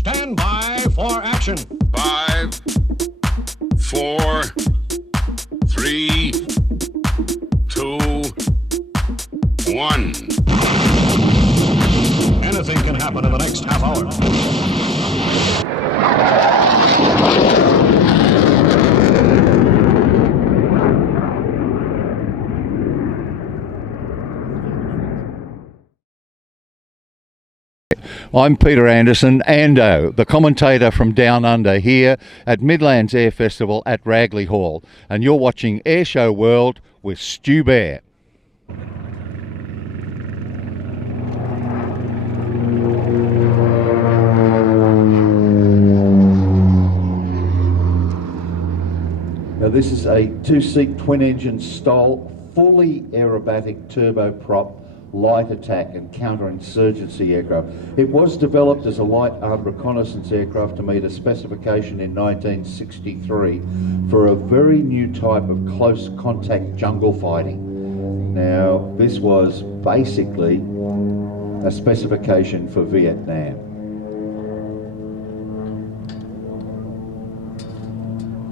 stand by for action. 5, 4, 3, 2, 1. Anything can happen in the next half hour. I'm Peter Anderson, Ando, the commentator from Down Under here at Midlands Air Festival at Ragley Hall, and you're watching Airshow World with Stu Bear. Now this is a two-seat twin-engine style, fully aerobatic turboprop light attack and counterinsurgency aircraft. It was developed as a light armed reconnaissance aircraft to meet a specification in 1963 for a very new type of close contact jungle fighting. Now this was basically a specification for Vietnam.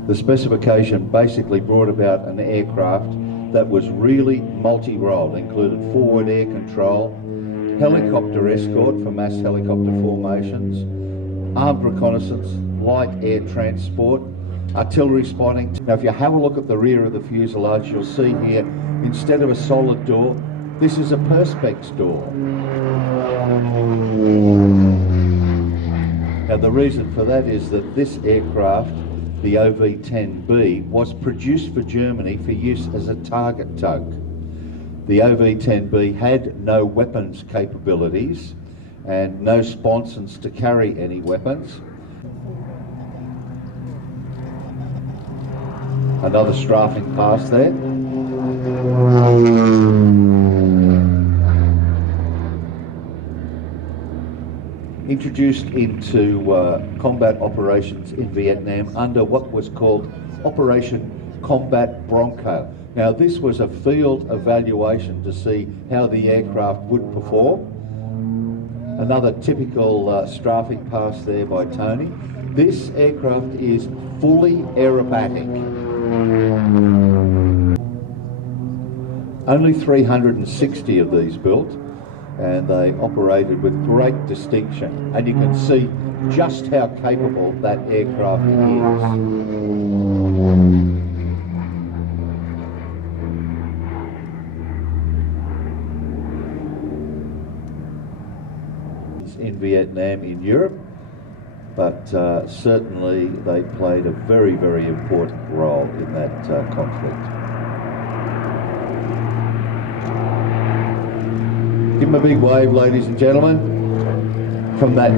The specification basically brought about an aircraft that was really multi-role, included forward air control, helicopter escort for mass helicopter formations, armed reconnaissance, light air transport, artillery spotting. Now if you have a look at the rear of the fuselage, you'll see here, instead of a solid door, this is a perspex door. Now the reason for that is that this aircraft, the OV10B, was produced for Germany for use as a target tug. The OV10B had no weapons capabilities and no sponsons to carry any weapons. Another strafing pass there. Introduced into combat operations in Vietnam under what was called Operation Combat Bronco. Now this was a field evaluation to see how the aircraft would perform. Another typical strafing pass there by Tony. This aircraft is fully aerobatic. Only 360 of these built, and they operated with great distinction, and you can see just how capable that aircraft is. In Vietnam, in Europe, but certainly they played a very, very important role in that conflict. Give him a big wave, ladies and gentlemen. From that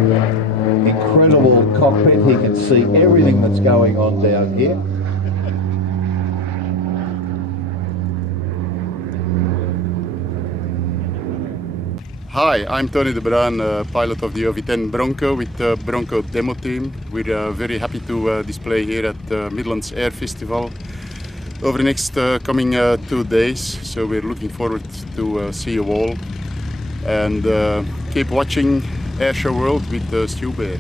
incredible cockpit, he can see everything that's going on down here. Hi, I'm Tony de Bruin, pilot of the OV10 Bronco with the Bronco demo team. We're very happy to display here at the Midlands Air Festival over the next coming 2 days. So we're looking forward to see you all. And keep watching Airshow World with Stu Bear.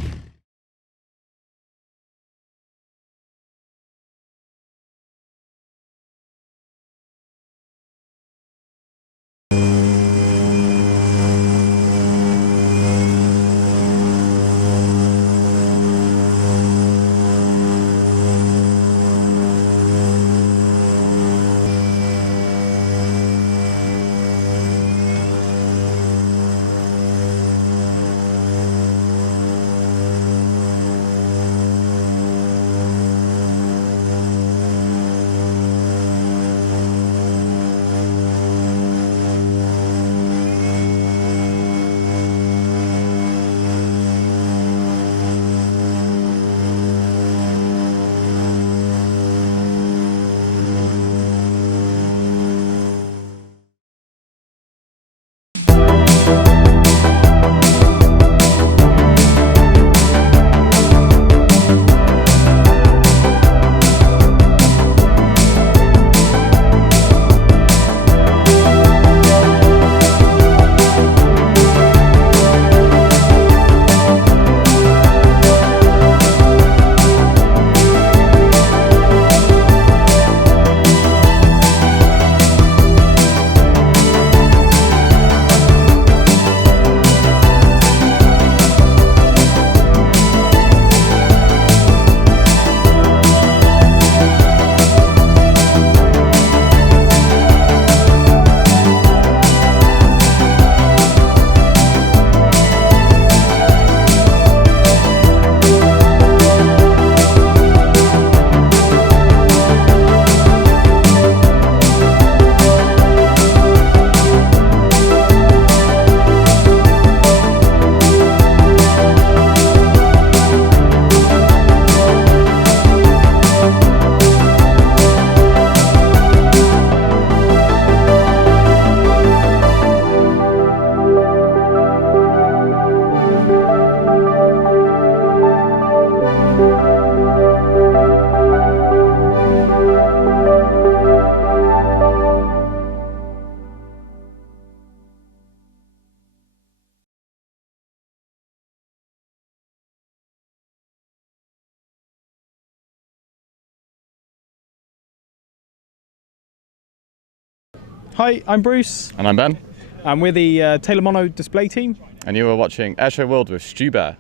Hi, I'm Bruce. And I'm Ben. And we're the Taylor Mono display team. And you were watching Airshow World with Stu Bear.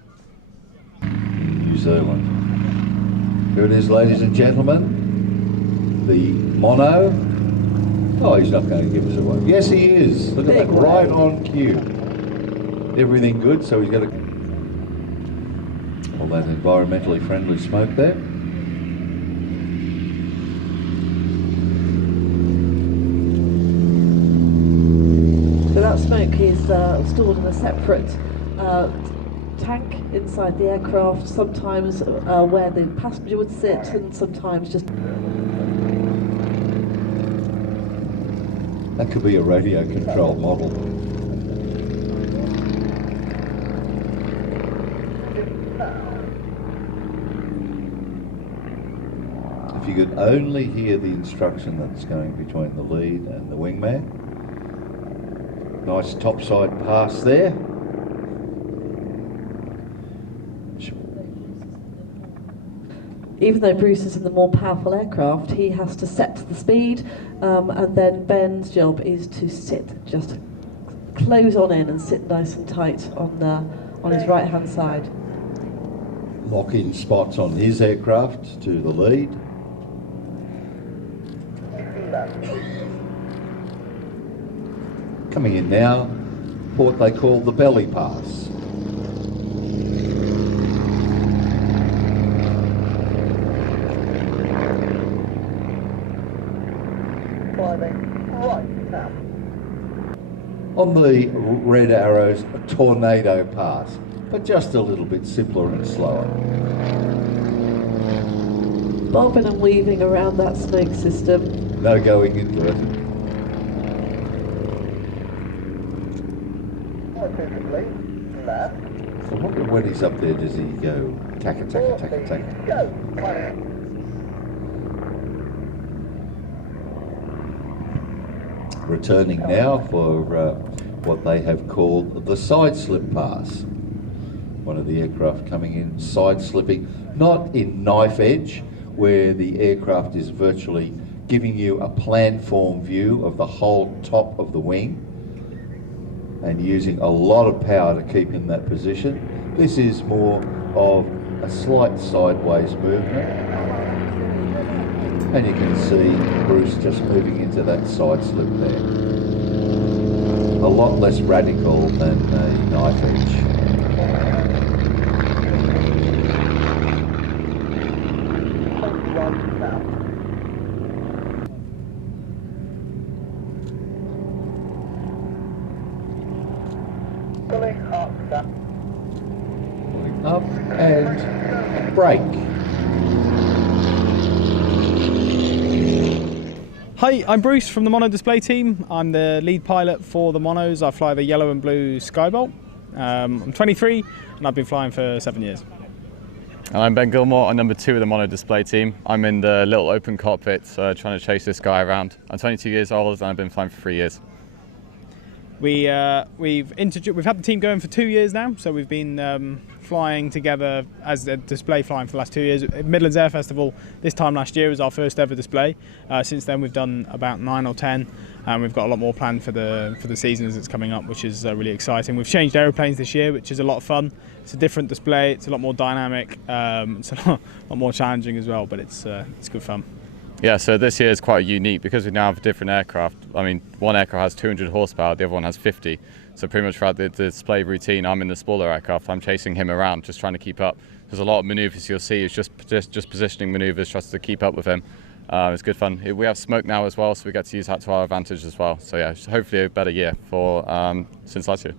New Zealand. Here it is, ladies and gentlemen. The Mono. Oh, he's not going to give us a one. Yes, he is. Look at that, right on cue. Everything good, so he's got all that environmentally friendly smoke there. So that smoke is stored in a separate tank inside the aircraft, sometimes where the passenger would sit, and sometimes just... That could be a radio control model. If you could only hear the instruction that's going between the lead and the wingman. Nice topside pass there. Even though Bruce is in the more powerful aircraft, he has to set the speed, and then Ben's job is to sit, just close on in and sit nice and tight on his right hand side. Lock in spots on his aircraft to the lead. Coming in now, what they call the belly pass. On the red arrows, a tornado pass, but just a little bit simpler and slower. Bobbing and weaving around that smoke system. No going into it. I wonder when he's up there, does he go taka taka taka taka? Returning now for what they have called the side slip pass. One of the aircraft coming in side slipping, not in knife edge, where the aircraft is virtually giving you a planform view of the whole top of the wing and using a lot of power to keep in that position. This is more of a slight sideways movement. And you can see Bruce just moving into that side slip there. A lot less radical than a knife edge. Up and brake. Hi, I'm Bruce from the Mono display team. I'm the lead pilot for the Monos. I fly the yellow and blue Skybolt. I'm 23 and I've been flying for 7 years. And I'm Ben Gilmore. I'm number 2 of the Mono display team. I'm in the little open cockpit trying to chase this guy around. I'm 22 years old and I've been flying for 3 years. We've had the team going for 2 years now, so we've been flying together as a display flying for the last 2 years. Midlands Air Festival this time last year was our first ever display. Since then we've done about 9 or 10, and we've got a lot more planned for the season as it's coming up, which is really exciting. We've changed aeroplanes this year, which is a lot of fun. It's a different display, it's a lot more dynamic, it's a lot more challenging as well, but it's good fun. Yeah, so this year is quite unique because we now have different aircraft. I mean, one aircraft has 200 horsepower, the other one has 50. So pretty much throughout the display routine, I'm in the smaller aircraft. I'm chasing him around, just trying to keep up. There's a lot of manoeuvres you'll see. It's just positioning manoeuvres just to keep up with him. It's good fun. We have smoke now as well, so we get to use that to our advantage as well. So yeah, hopefully a better year for since last year.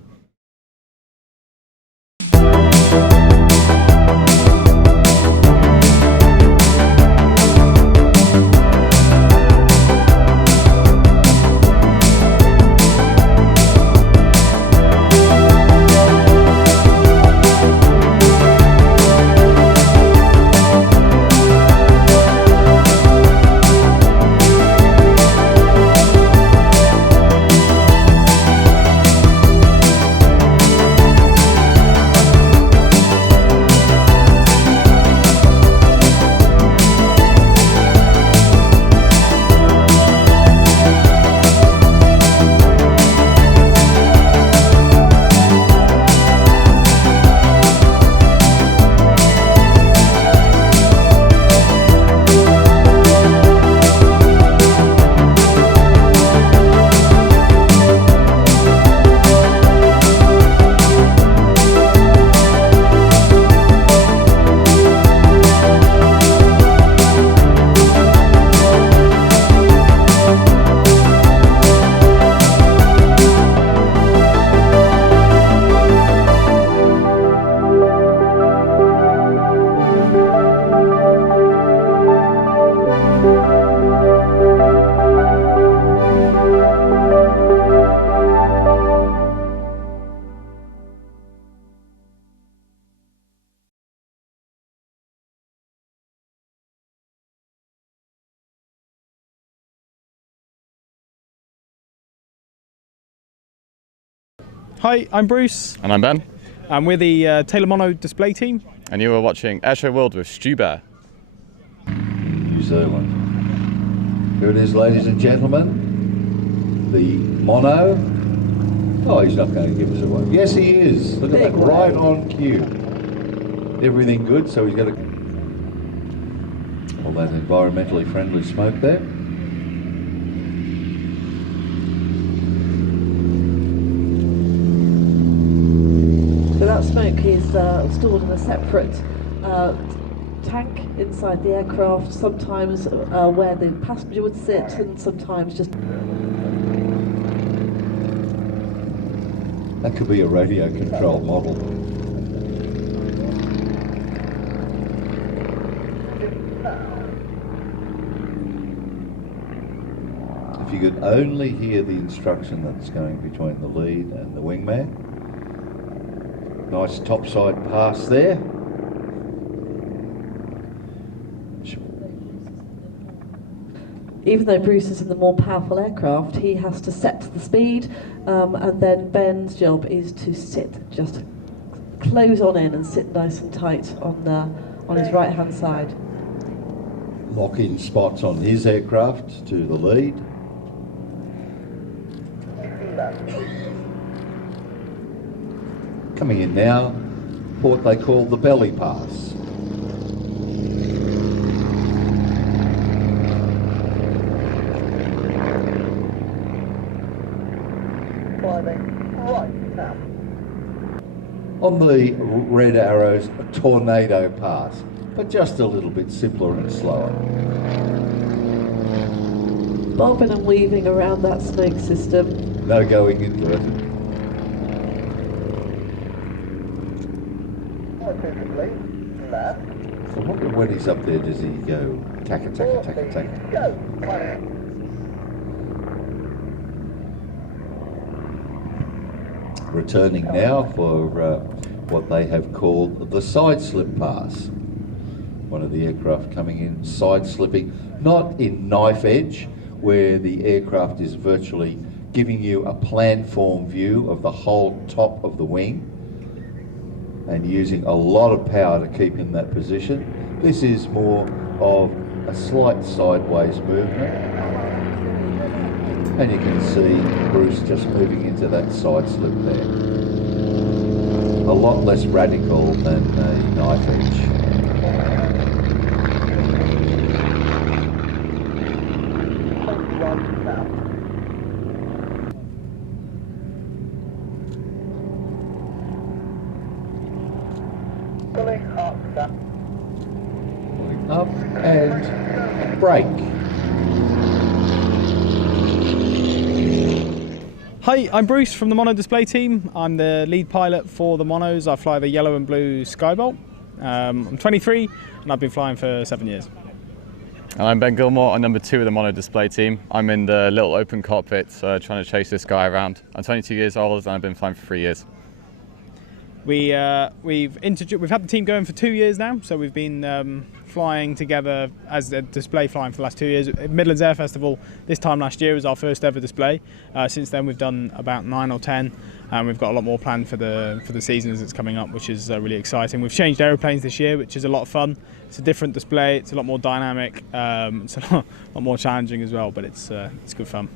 Hi, I'm Bruce, And I'm Ben. and we're the Taylor Mono display team. And you were watching Airshow World with Stu Bear. New Zealand. Here it is, ladies and gentlemen. The Mono. Oh, he's not going to give us a wave. Yes, he is. Look at that, right on cue. Everything good, so he's got all that environmentally friendly smoke there. So that smoke is stored in a separate tank inside the aircraft, sometimes where the passenger would sit, and sometimes just... That could be a radio control model. If you could only hear the instruction that's going between the lead and the wingman. Nice topside pass there. Even though Bruce is in the more powerful aircraft, he has to set the speed, and then Ben's job is to sit, just close on in and sit nice and tight on his right hand side. Lock in spots on his aircraft to the lead. Coming in now, what they call the belly pass. On the red arrows, a tornado pass, but just a little bit simpler and slower. Bobbing and weaving around that smoke system. No going inverted. So I wonder when he's up there, does he go tack, tack, tack, tack? Returning now for what they have called the side slip pass. One of the aircraft coming in side slipping, not in knife edge, where the aircraft is virtually giving you a planform view of the whole top of the wing and using a lot of power to keep in that position. This is more of a slight sideways movement. And you can see Bruce just moving into that side slip there. A lot less radical than a knife edge. Pulling up and brake. Hi, I'm Bruce from the Mono display team. I'm the lead pilot for the Monos. I fly the yellow and blue Skybolt. I'm 23 and I've been flying for 7 years. And I'm Ben Gilmore, I'm number 2 of the Mono display team. I'm in the little open cockpit trying to chase this guy around. I'm 22 years old and I've been flying for 3 years. We've had the team going for 2 years now, so we've been flying together as a display flying for the last 2 years. Midlands Air Festival this time last year was our first ever display. Since then we've done about 9 or 10, and we've got a lot more planned for the season as it's coming up, which is really exciting. We've changed aeroplanes this year, which is a lot of fun. It's a different display, it's a lot more dynamic, it's a lot more challenging as well, but it's good fun.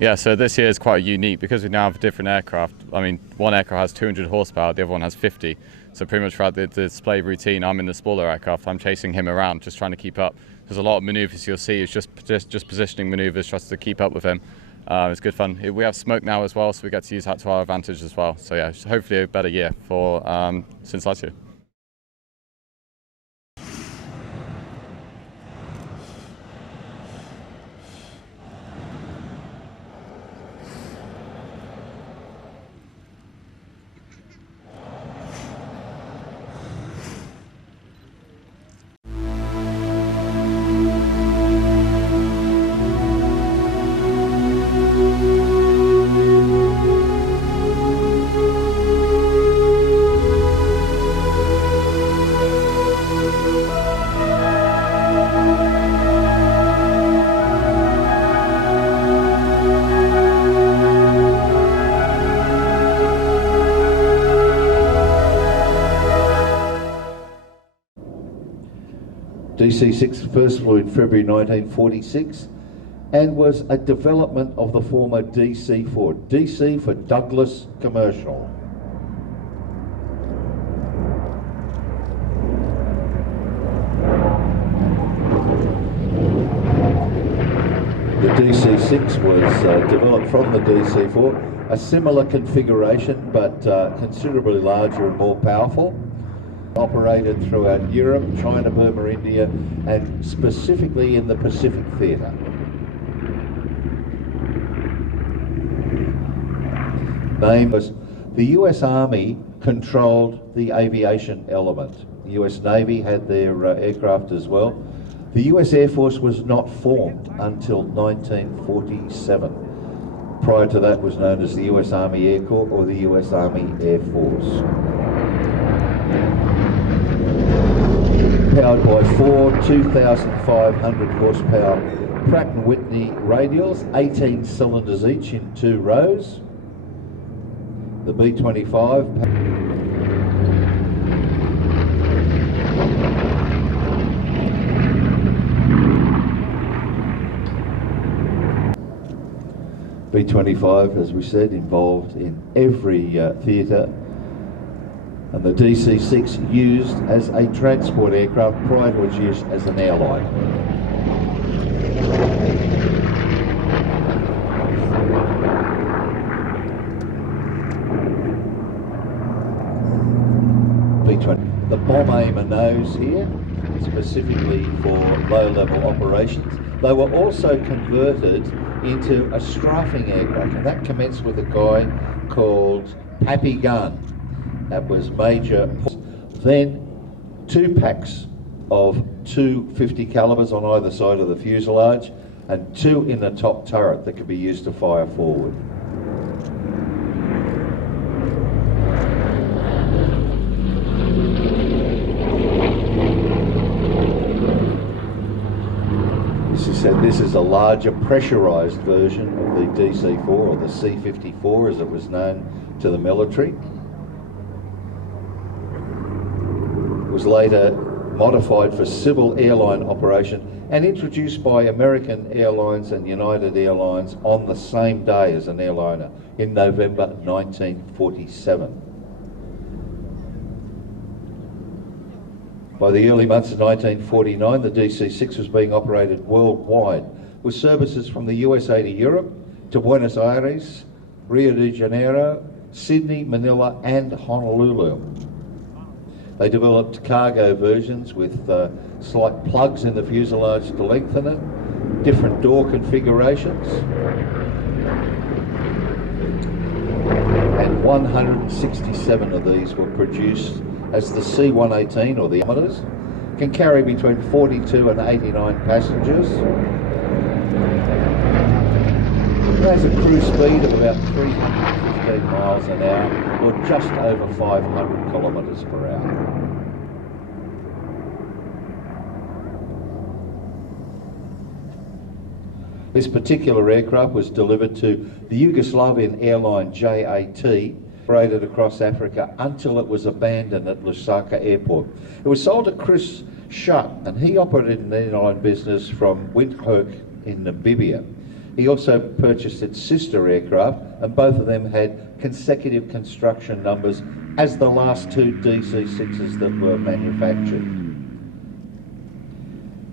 Yeah, so this year is quite unique because we now have different aircraft. I mean, one aircraft has 200 horsepower, the other one has 50. So pretty much throughout the display routine, I'm in the smaller aircraft. I'm chasing him around, just trying to keep up. There's a lot of manoeuvres you'll see. It's just positioning manoeuvres, just to keep up with him. It's good fun. We have smoke now as well, so we get to use that to our advantage as well. So yeah, hopefully a better year for since last year. DC-6 first flew in February 1946 and was a development of the former DC-4. DC for Douglas Commercial. The DC-6 was developed from the DC-4, a similar configuration but considerably larger and more powerful. Operated throughout Europe, China, Burma, India, and specifically in the Pacific Theatre. Name was the US Army controlled the aviation element. The US Navy had their aircraft as well. The US Air Force was not formed until 1947. Prior to that was known as the US Army Air Corps or the US Army Air Force. Powered by four 2,500 horsepower Pratt & Whitney radials, 18 cylinders each in 2 rows. The B-25 B-25, as we said, involved in every theatre, and the DC-6 used as a transport aircraft prior to its use as an airline. B-20, the bomb aimer nose here, specifically for low-level operations. They were also converted into a strafing aircraft, and that commenced with a guy called Pappy Gunn. That was Major. Then 2 packs of 250 calibers on either side of the fuselage and 2 in the top turret that could be used to fire forward. This is a larger pressurized version of the DC-4, or the C-54 as it was known to the military. It was later modified for civil airline operation and introduced by American Airlines and United Airlines on the same day as an airliner in November 1947. By the early months of 1949, the DC-6 was being operated worldwide, with services from the USA to Europe, to Buenos Aires, Rio de Janeiro, Sydney, Manila, and Honolulu. They developed cargo versions with slight plugs in the fuselage to lengthen it, different door configurations, and 167 of these were produced as the C-118, or the diameters, can carry between 42 and 89 passengers. It has a cruise speed of about 315 miles an hour, or just over 500 kilometres per hour. This particular aircraft was delivered to the Yugoslavian airline JAT, operated across Africa until it was abandoned at Lusaka Airport. It was sold to Chris Schutt, and he operated an airline business from Windhoek in Namibia. He also purchased its sister aircraft, and both of them had consecutive construction numbers as the last 2 DC-6s that were manufactured.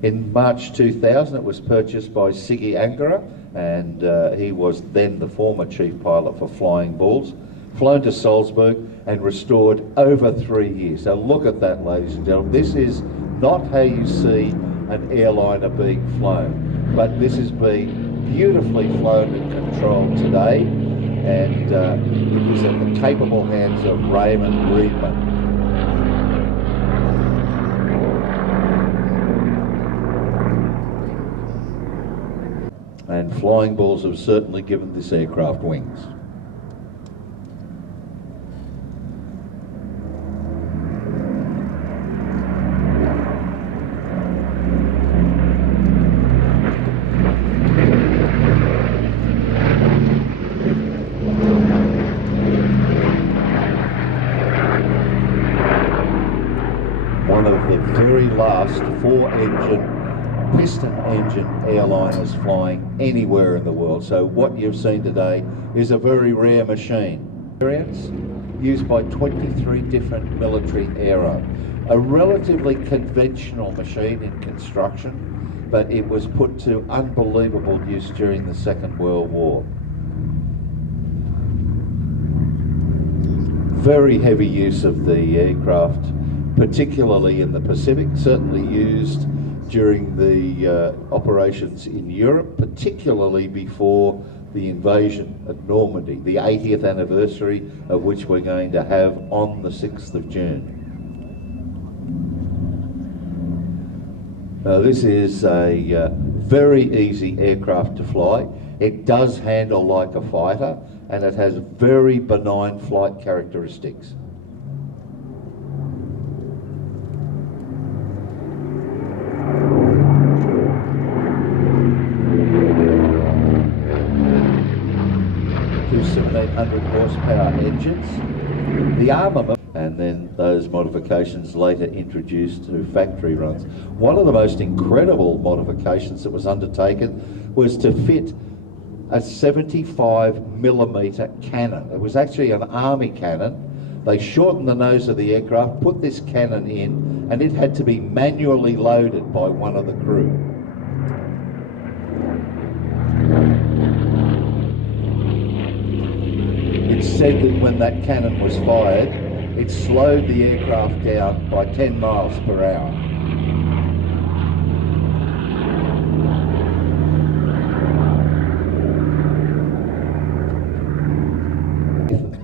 In March 2000, it was purchased by Siggy Angara, and he was then the former chief pilot for Flying Bulls. Flown to Salzburg and restored over 3 years. So look at that, ladies and gentlemen. This is not how you see an airliner being flown, but this is being beautifully flown and controlled today, and it is in the capable hands of Raymond Reedman. And Flying Bulls have certainly given this aircraft wings. One of of the very last 4-engine, piston-engine airliners flying anywhere in the world. So what you've seen today is a very rare machine. Used by 23 different military aero. A relatively conventional machine in construction, but it was put to unbelievable use during the Second World War. Very heavy use of the aircraft, particularly in the Pacific, certainly used during the operations in Europe, particularly before the invasion of Normandy, the 80th anniversary of which we're going to have on the 6th of June. Now this is a very easy aircraft to fly. It does handle like a fighter and it has very benign flight characteristics. Two 1700 horsepower engines, the armament, and then those modifications later introduced to factory runs. One of the most incredible modifications that was undertaken was to fit a 75mm cannon. It was actually an army cannon. They shortened the nose of the aircraft, put this cannon in, and it had to be manually loaded by one of the crew. It's said that when that cannon was fired, it slowed the aircraft down by 10 miles per hour.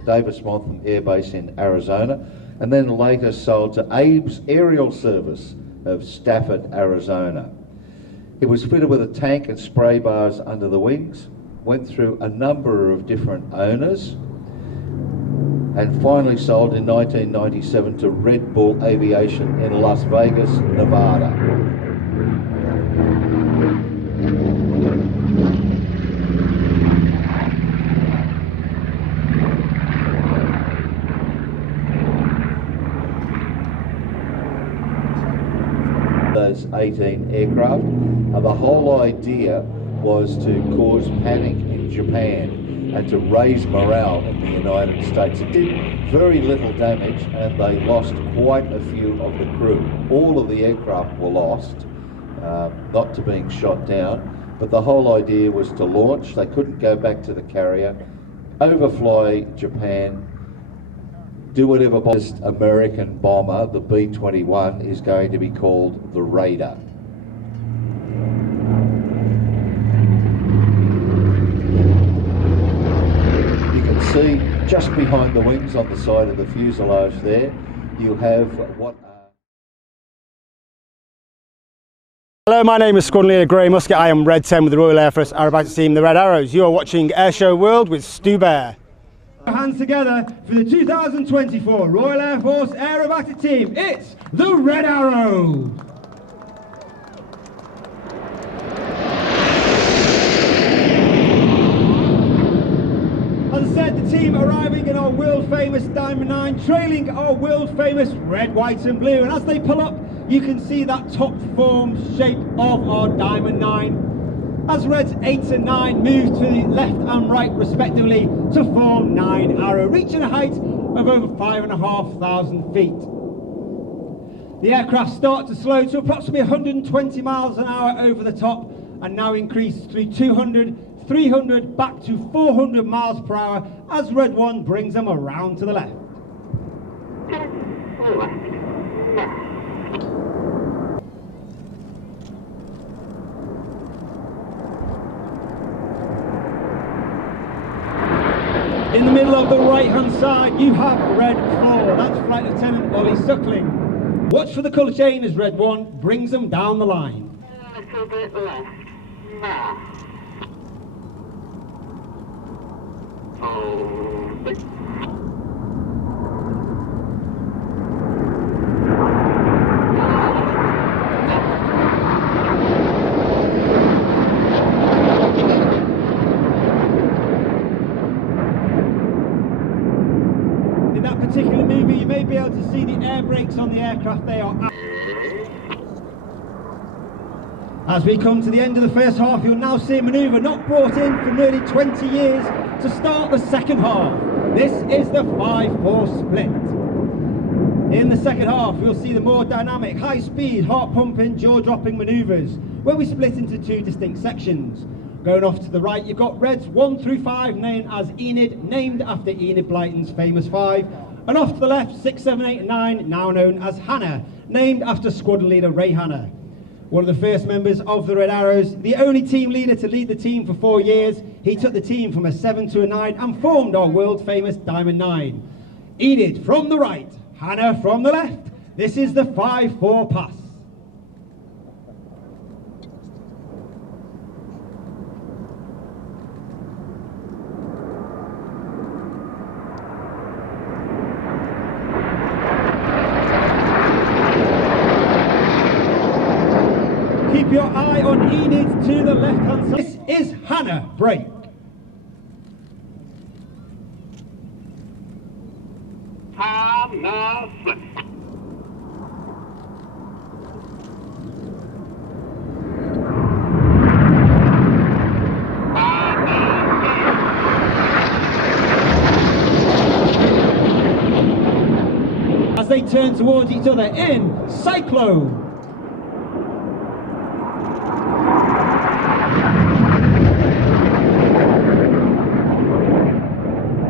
Davis-Monthan Air Base in Arizona, and then later sold to Abe's Aerial Service of Stafford, Arizona. It was fitted with a tank and spray bars under the wings, went through a number of different owners, and finally sold in 1997 to Red Bull Aviation in Las Vegas, Nevada. Those 18 aircraft, and the whole idea was to cause panic in Japan and to raise morale in the United States. It did very little damage and they lost quite a few of the crew. All of the aircraft were lost, not to being shot down, but the whole idea was to launch. They couldn't go back to the carrier, overfly Japan, do whatever. This American bomber, the B-21, is going to be called the Raider. See, just behind the wings on the side of the fuselage there, you have what are... Hello, my name is Squadron Leader Grey Musket. I am Red 10 with the Royal Air Force Aerobatics Team, the Red Arrows. You are watching Airshow World with Stu Bear. Hands together for the 2024 Royal Air Force Aerobatic Team. It's the Red Arrow. As I said, the team arriving in our world famous Diamond 9, trailing our world famous red, white and blue, and as they pull up you can see that top form shape of our Diamond 9 as Reds 8 and 9 move to the left and right respectively to form 9 Arrow, reaching a height of over 5,500 feet. The aircraft start to slow to approximately 120 miles an hour over the top and now increase through 200, 300 back to 400 miles per hour as Red 1 brings them around to the left. In the middle of the right hand side you have Red 4, that's Flight Lieutenant Ollie Suckling. Watch for the colour chain as Red 1 brings them down the line. A little bit left, now. Hold it. In that particular movie you may be able to see the air brakes on the aircraft. They are As we come to the end of the first half, you'll now see a manoeuvre not brought in for nearly 20 years to start the second half. This is the 5-4 split. In the second half, we'll see the more dynamic, high-speed, heart-pumping, jaw-dropping manoeuvres, where we split into two distinct sections. Going off to the right, you've got Reds 1 through 5, named as Enid, named after Enid Blyton's famous 5. And off to the left, 6, 7, 8, and 9, now known as Hannah, named after squadron leader Ray Hannah. One of the first members of the Red Arrows, the only team leader to lead the team for 4 years. He took the team from a 7 to a 9 and formed our world famous Diamond 9. Enid from the right, Hannah from the left. This is the 5-4 pass. Keep your eye on Enid to the left-hand side. This is Hannah, break. Hannah, flip. As they turn towards each other in Cyclone.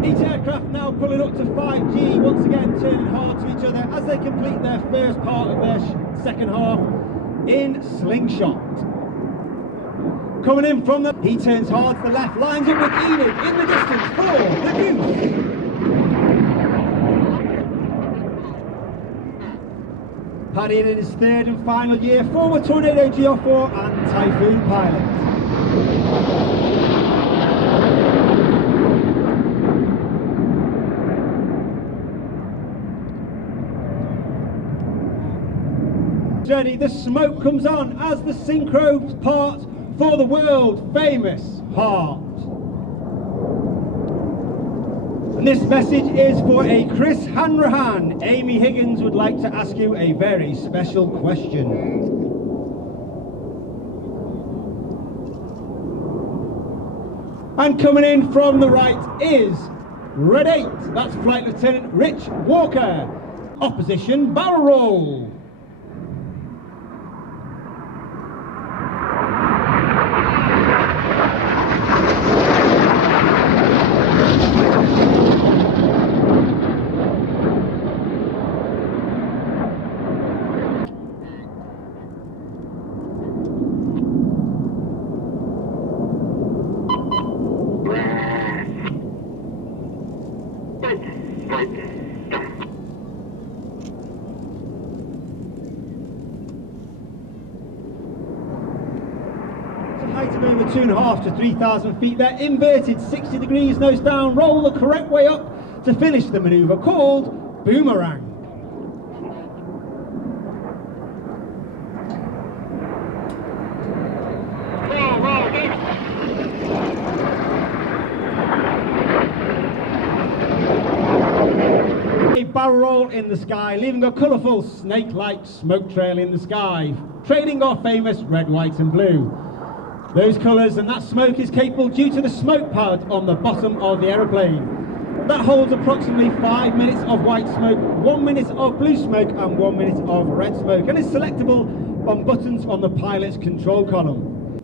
Each aircraft now pulling up to 5G, once again turning hard to each other as they complete their first part of their second half in Slingshot. Coming in from the... He turns hard to the left, lines up with Enid in the distance for the Goose. Paddy in his third and final year, former Tornado GR4 and Typhoon pilot. Ready, the smoke comes on as the synchro part for the world famous heart. And this message is for a Chris Hanrahan. Amy Higgins would like to ask you a very special question. And coming in from the right is Red 8, that's Flight Lieutenant Rich Walker. Opposition barrel roll. Height of over 2.5 to 3,000 feet. They're inverted 60 degrees, nose down, roll the correct way up to finish the manoeuvre called boomerang. A barrel roll in the sky, leaving a colourful snake-like smoke trail in the sky, trailing our famous red, white and blue. Those colours and that smoke is capable due to the smoke pad on the bottom of the aeroplane. That holds approximately 5 minutes of white smoke, 1 minute of blue smoke and 1 minute of red smoke, and is selectable on buttons on the pilot's control column.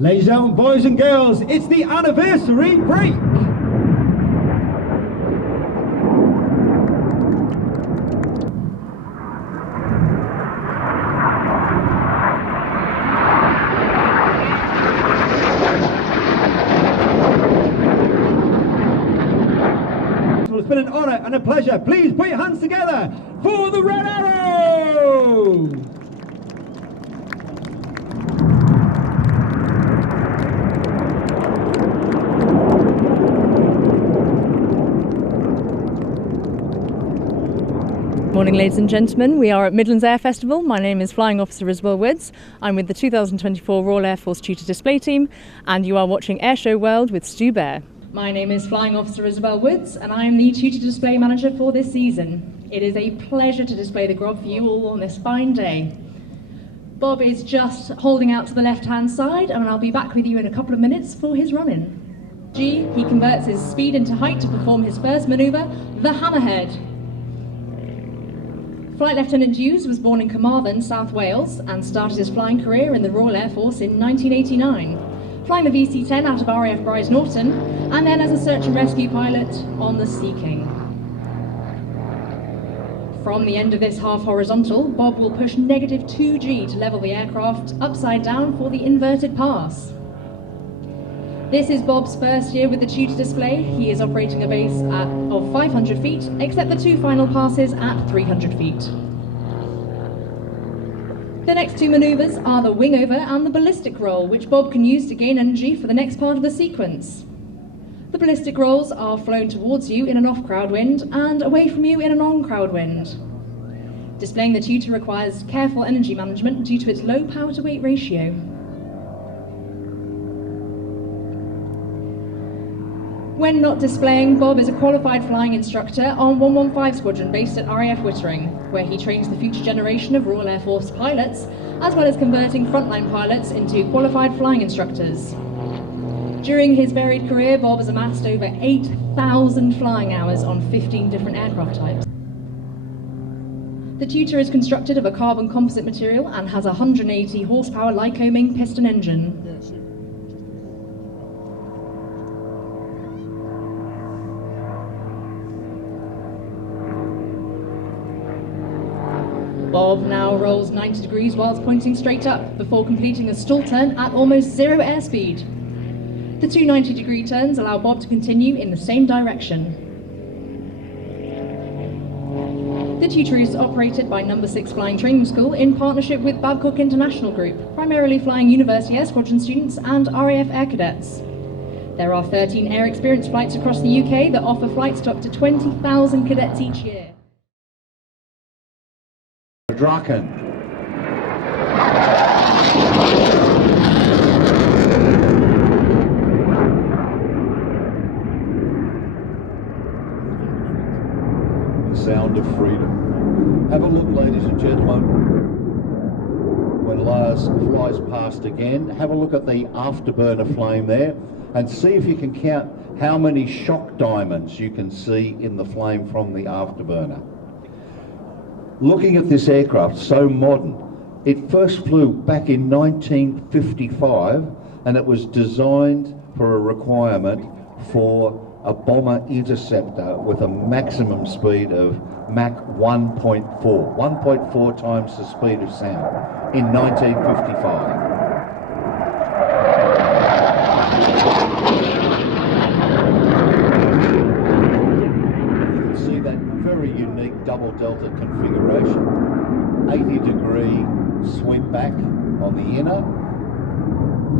Ladies and gentlemen, boys and girls, it's the anniversary break. It's been an honour and a pleasure. Please put your hands together for the Red Arrows! Morning ladies and gentlemen, we are at Midlands Air Festival. My name is Flying Officer Isabel Woods. I'm with the 2024 Royal Air Force Tutor Display Team and you are watching Airshow World with Stu Bear. My name is Flying Officer Isabel Woods and I am the Tutor Display Manager for this season. It is a pleasure to display the grog for you all on this fine day. Bob is just holding out to the left-hand side, and I'll be back with you in a couple of minutes for his run-in. G, he converts his speed into height to perform his first manoeuvre, the hammerhead. Flight Lieutenant Hughes was born in Carmarthen, South Wales, and started his flying career in the Royal Air Force in 1989, flying the VC-10 out of RAF Bryce Norton, and then as a search and rescue pilot on the Sea King. From the end of this half horizontal, Bob will push -2G to level the aircraft upside down for the inverted pass. This is Bob's first year with the Tutor display. He is operating a base of 500 feet, except the 2 final passes at 300 feet. The next 2 manoeuvres are the wing over and the ballistic roll, which Bob can use to gain energy for the next part of the sequence. The ballistic rolls are flown towards you in an off-crowd wind and away from you in an on-crowd wind. Displaying the Tutor requires careful energy management due to its low power-to-weight ratio. When not displaying, Bob is a qualified flying instructor on 115 Squadron based at RAF Wittering, where he trains the future generation of Royal Air Force pilots, as well as converting frontline pilots into qualified flying instructors. During his varied career, Bob has amassed over 8,000 flying hours on 15 different aircraft types. The Tutor is constructed of a carbon composite material and has a 180 horsepower Lycoming piston engine. Bob now rolls 90 degrees whilst pointing straight up before completing a stall turn at almost 0 airspeed. The 2 90-degree turns allow Bob to continue in the same direction. The Tutor is operated by No. 6 Flying Training School in partnership with Babcock International Group, primarily flying University Air Squadron students and RAF Air Cadets. There are 13 air experience flights across the UK that offer flights to up to 20,000 cadets each year. Draken. The sound of freedom. Have a look, ladies and gentlemen. When Lars flies past again, have a look at the afterburner flame there and see if you can count how many shock diamonds you can see in the flame from the afterburner. Looking at this aircraft, so modern, it first flew back in 1955 and it was designed for a requirement for a bomber interceptor with a maximum speed of Mach 1.4, 1.4 times the speed of sound in 1955. Unique double delta configuration, 80-degree sweep back on the inner,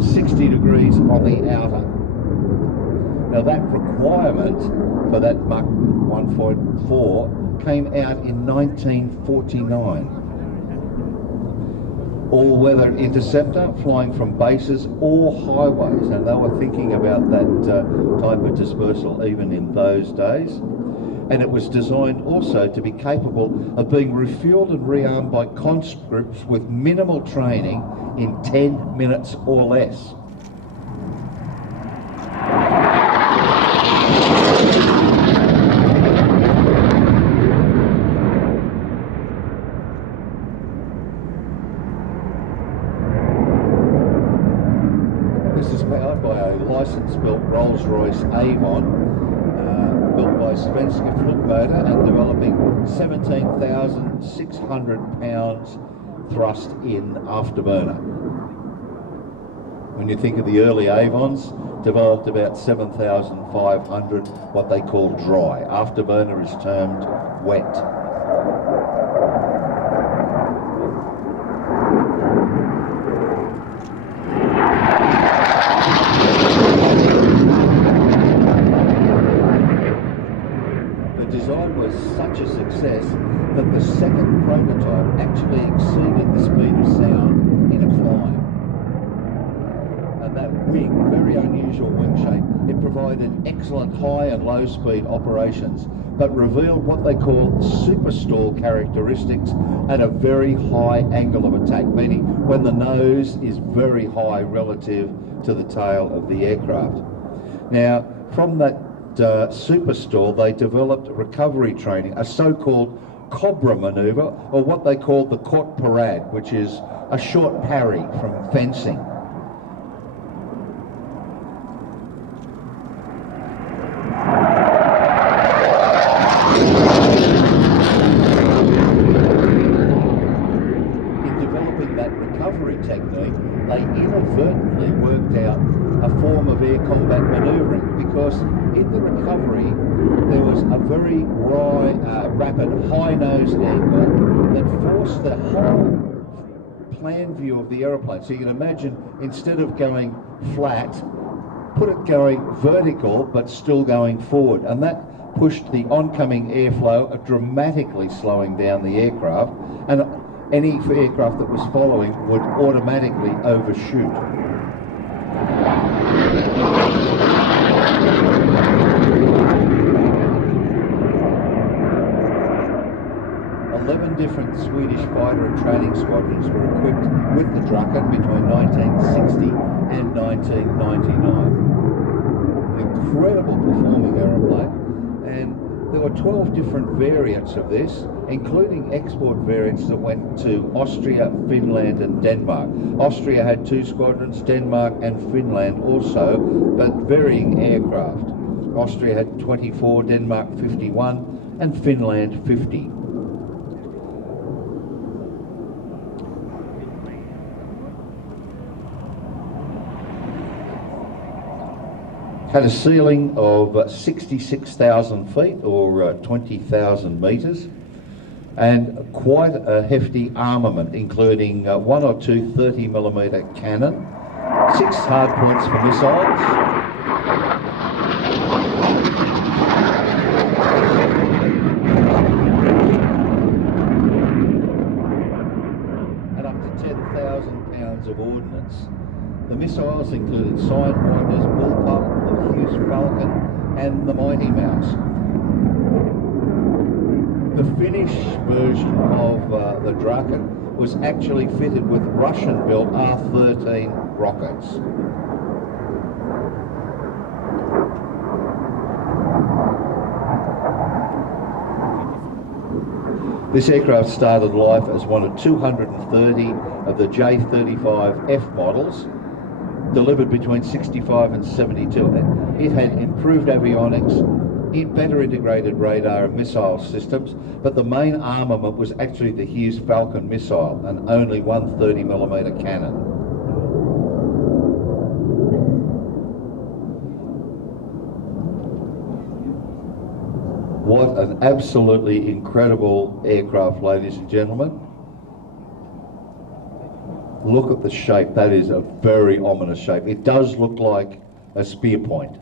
60 degrees on the outer. Now that requirement for that Mach 1.4 came out in 1949. All-weather interceptor flying from bases or highways, and they were thinking about that type of dispersal even in those days. And it was designed also to be capable of being refueled and rearmed by conscripts with minimal training in 10 minutes or less. This is powered by a license-built Rolls-Royce Avon, built by Svenska Flugmotor and developing 17,600 pounds thrust in afterburner. When you think of the early Avons, developed about 7,500 what they call dry. Afterburner is termed wet. Such a success that the second prototype actually exceeded the speed of sound in a climb. And that wing, very unusual wing shape, it provided excellent high and low speed operations, but revealed what they call super stall characteristics and a very high angle of attack, meaning when the nose is very high relative to the tail of the aircraft. Now, from that super stall, they developed recovery training, a so-called cobra manoeuvre, or what they called the court parade, which is a short parry from fencing. In developing that recovery technique, they inadvertently worked out a form of air combat manoeuvring, because in the recovery there was a very rapid high nose angle that forced the whole plan view of the aeroplane. So you can imagine, instead of going flat, put it going vertical but still going forward, and that pushed the oncoming airflow, dramatically slowing down the aircraft, and any aircraft that was following would automatically overshoot. 11 different Swedish fighter and training squadrons were equipped with the Draken between 1960 and 1999. An incredible performing aeroplane, and there were 12 different variants of this, including export variants that went to Austria, Finland and Denmark. Austria had 2 squadrons, Denmark and Finland also, but varying aircraft. Austria had 24, Denmark 51 and Finland 50. Had a ceiling of 66,000 feet or 20,000 metres, and quite a hefty armament, including 1 or 2 30mm cannon, 6 hard points for missiles, and up to 10,000 pounds of ordnance. The missiles included Sidewinder's Bullpup, the Hughes Falcon and the Mighty Mouse. The Finnish version of the Draken was actually fitted with Russian-built R-13 rockets. This aircraft started life as one of 230 of the J-35F models, delivered between 65 and 72. It had improved avionics, better integrated radar and missile systems, but the main armament was actually the Hughes Falcon missile and only 1 30mm cannon. What an absolutely incredible aircraft, ladies and gentlemen. Look at the shape. That is a very ominous shape. It does look like a spear point.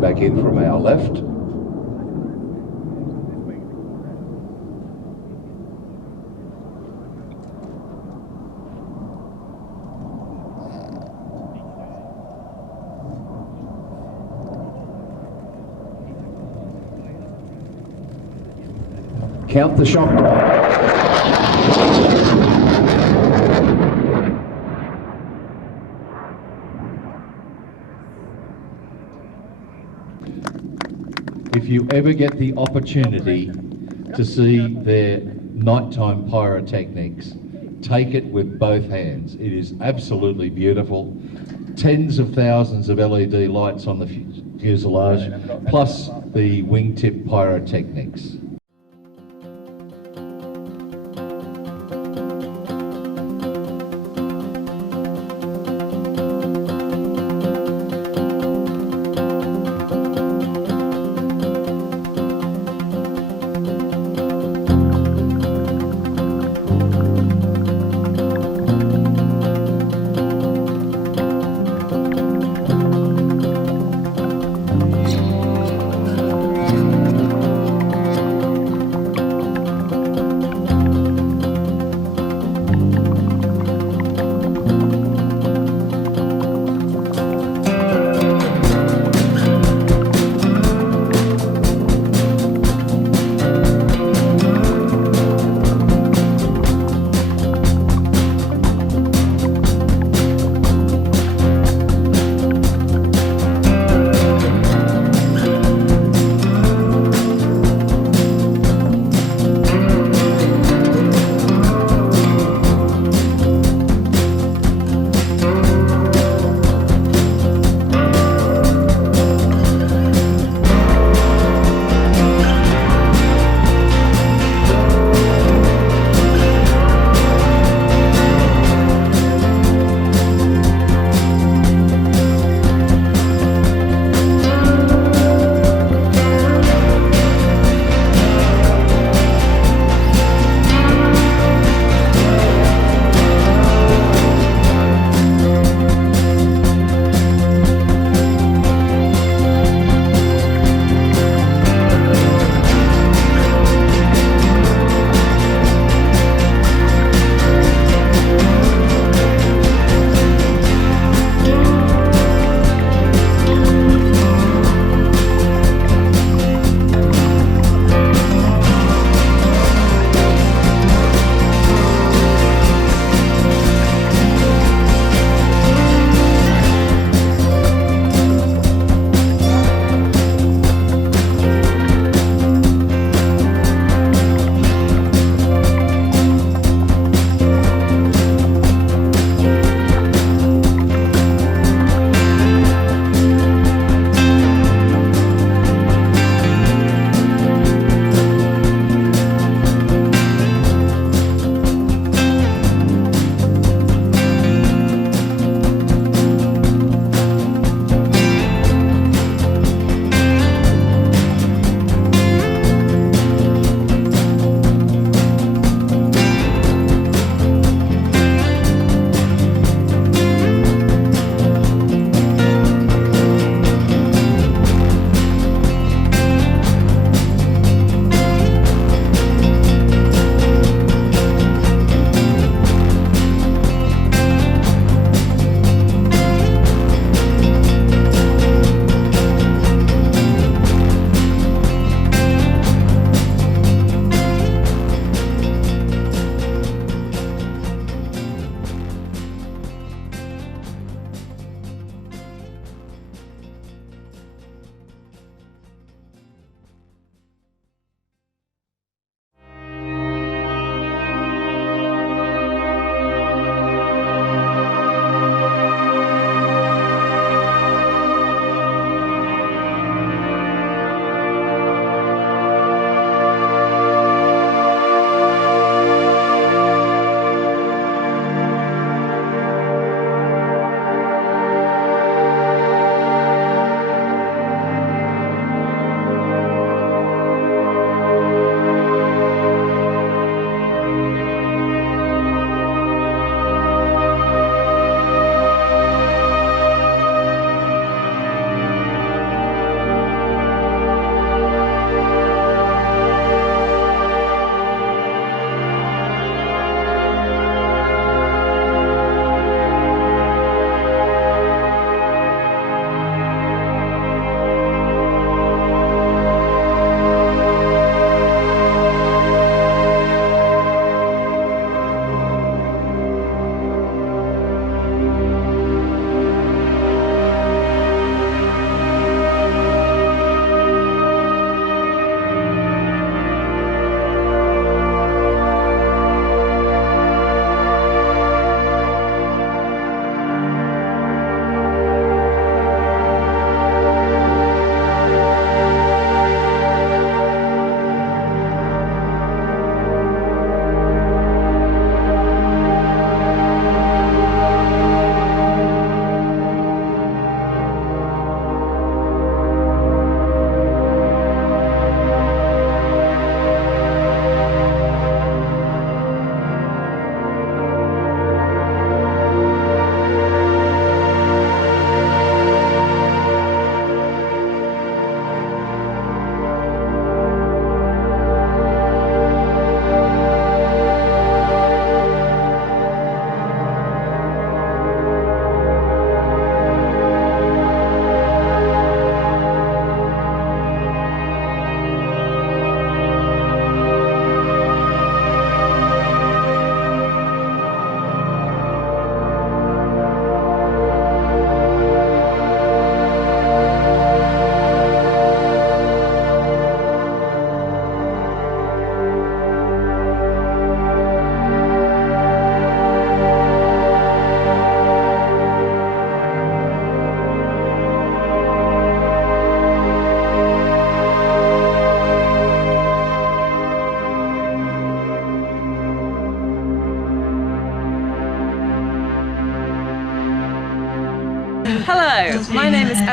Back in from our left. Count the shock time. If you ever get the opportunity to see their nighttime pyrotechnics, take it with both hands. It is absolutely beautiful. Tens of thousands of LED lights on the fuselage, plus the wingtip pyrotechnics.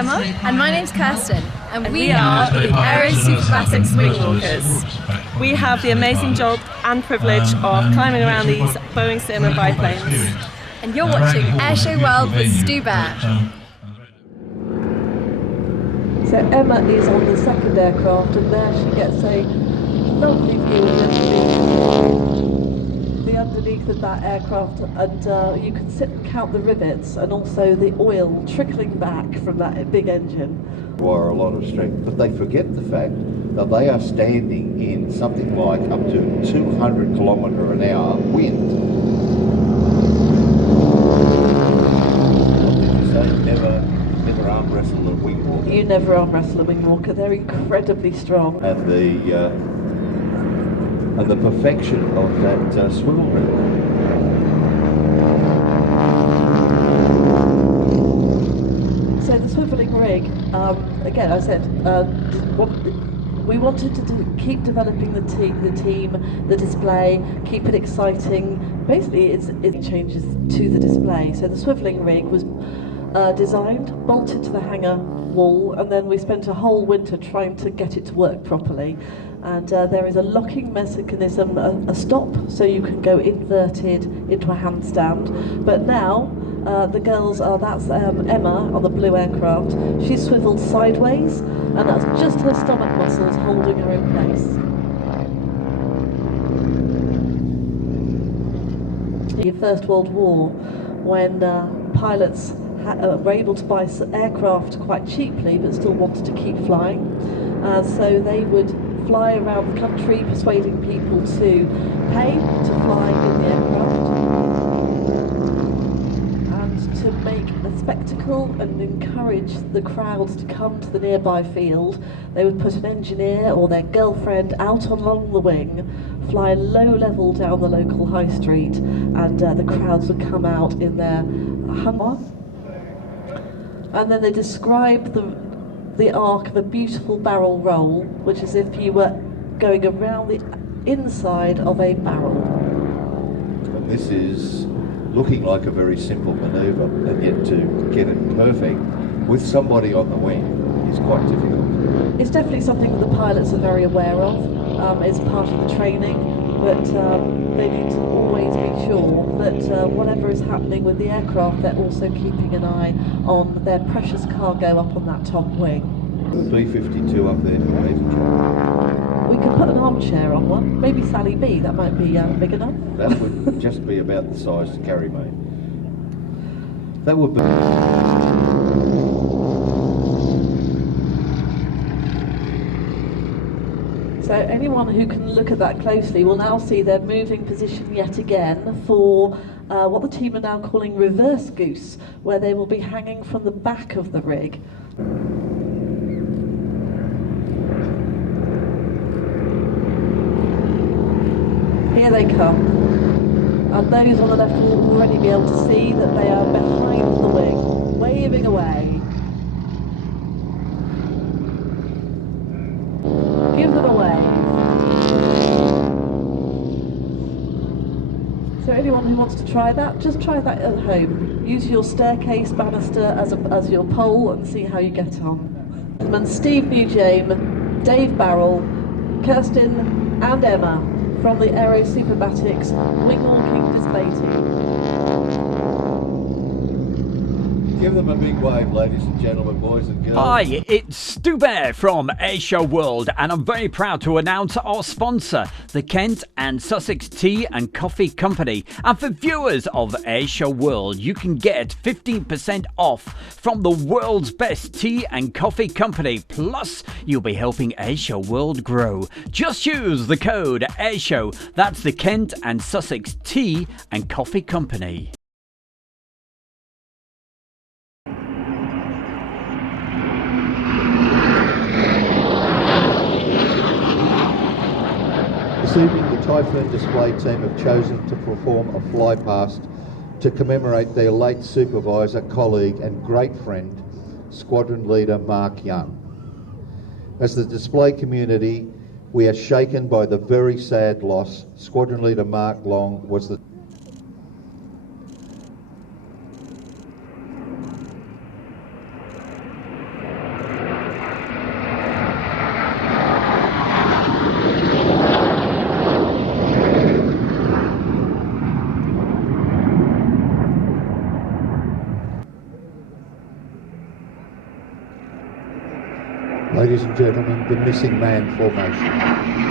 Emma. And my name's Kirsten. And we are the Aero Superbatics Wingwalkers. We have the amazing job and privilege of climbing around these Boeing Sim and biplanes. And you're watching Airshow World with Stu Bear. So Emma is on the second aircraft, and there she gets a lovely view of the underneath of that aircraft, and you can sit and count the rivets and also the oil trickling back from that big engine. Require a lot of strength, but they forget the fact that they are standing in something like up to 200 km/h wind. What did you say? Never arm wrestle a wing walker. You never arm wrestle a wing walker. They're incredibly strong. And the perfection of that swivel rig. So the swivelling rig, again, I said, we wanted to keep developing the team, the display, keep it exciting. Basically, it changes to the display. So the swivelling rig was designed, bolted to the hangar wall, and then we spent a whole winter trying to get it to work properly. And there is a locking mechanism, a stop, so you can go inverted into a handstand. But now, the girls are, that's Emma on the blue aircraft. She's swiveled sideways, and that's just her stomach muscles holding her in place. In the First World War, when pilots were able to buy aircraft quite cheaply, but still wanted to keep flying, so they would fly around the country persuading people to pay to fly in the aircraft, to make a spectacle and encourage the crowds to come to the nearby field. They would put an engineer or their girlfriend out along the wing, fly low level down the local high street, and the crowds would come out in their Hummer. And then they describe the arc of a beautiful barrel roll, which is if you were going around the inside of a barrel. And this is looking like a very simple manoeuvre, and yet to get it perfect with somebody on the wing is quite difficult. It's definitely something that the pilots are very aware of. It's part of the training, but they need to always be sure that whatever is happening with the aircraft, they're also keeping an eye on their precious cargo up on that top wing. B-52 up there for me to try. We could put an armchair on one, maybe Sally B, that might be big enough. That would just be about the size to carry me. That would be... So anyone who can look at that closely will now see their moving position yet again for what the team are now calling reverse goose, where they will be hanging from the back of the rig. Here they come, and those on the left will already be able to see that they are behind the wing, waving away. Give them a wave. So anyone who wants to try that, just try that at home. Use your staircase banister as your pole and see how you get on. And Steve Newjame, Dave Barrell, Kirsten and Emma from the Aero Superbatics wing walking display team. Give them a big wave, ladies and gentlemen, boys and girls. Hi, it's Stu Bear from Airshow World, and I'm very proud to announce our sponsor, the Kent and Sussex Tea and Coffee Company. And for viewers of Airshow World, you can get 15% off from the world's best tea and coffee company. Plus, you'll be helping Airshow World grow. Just use the code Airshow. That's the Kent and Sussex Tea and Coffee Company. This evening, the Typhoon display team have chosen to perform a fly past to commemorate their late supervisor, colleague and great friend, Squadron Leader Mark Young. As the display community, we are shaken by the very sad loss. Squadron Leader Mark Long was the ladies and gentlemen, the missing man formation.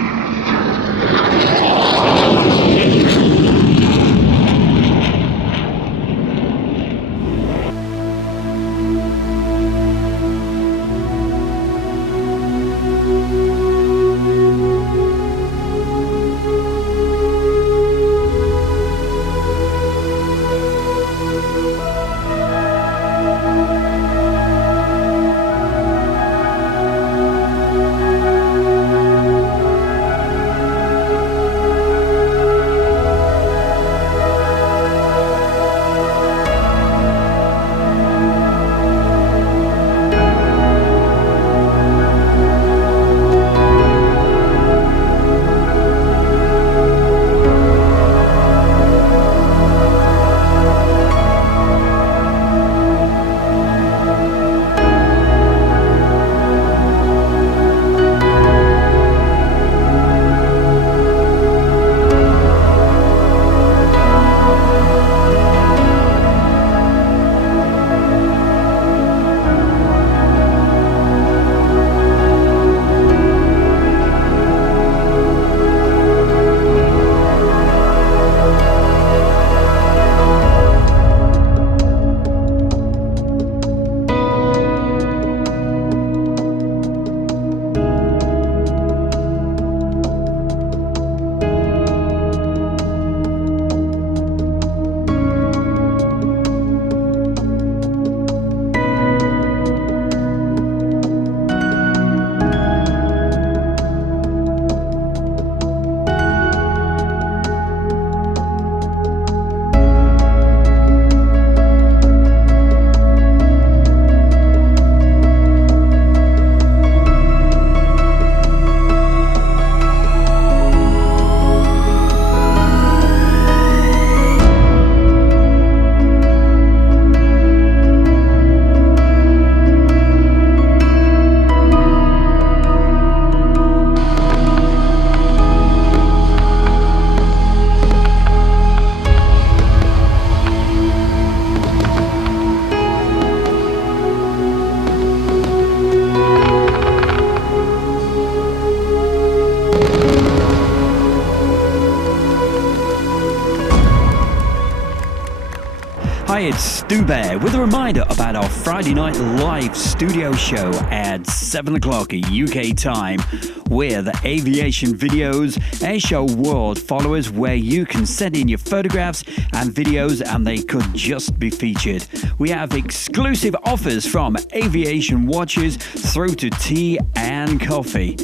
Hi, it's Stu Bear with a reminder about our Friday night live studio show at 7 o'clock UK time with aviation videos, Airshow World followers where you can send in your photographs and videos and they could just be featured. We have exclusive offers from aviation watches through to tea and coffee.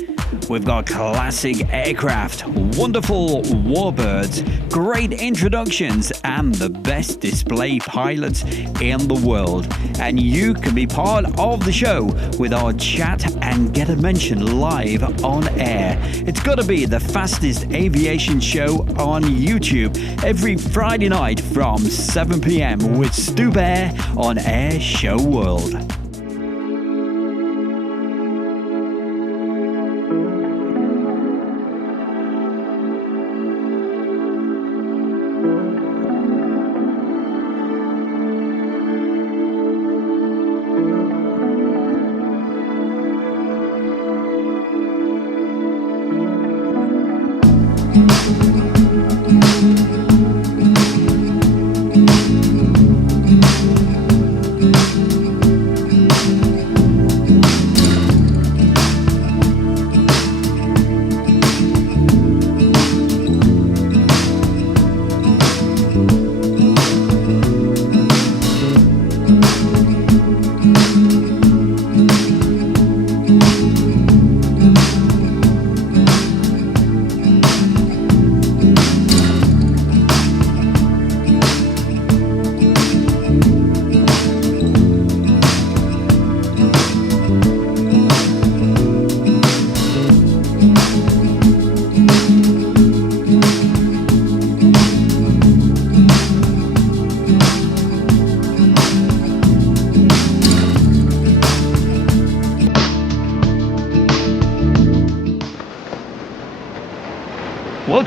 We've got classic aircraft, wonderful warbirds, great introductions, and the best display pilots in the world. And you can be part of the show with our chat and get a mention live on air. It's got to be the fastest aviation show on YouTube every Friday night from 7 p.m. with Stu Bear on Airshow World.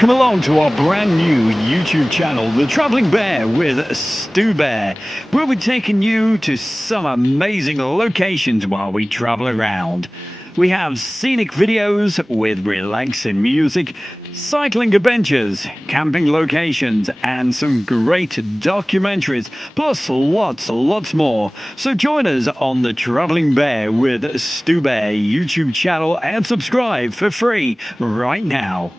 Welcome along to our brand new YouTube channel, The Travelling Bear with Stu Bear. We'll be taking you to some amazing locations while we travel around. We have scenic videos with relaxing music, cycling adventures, camping locations, and some great documentaries, plus lots more. So join us on the Travelling Bear with Stu Bear YouTube channel and subscribe for free right now.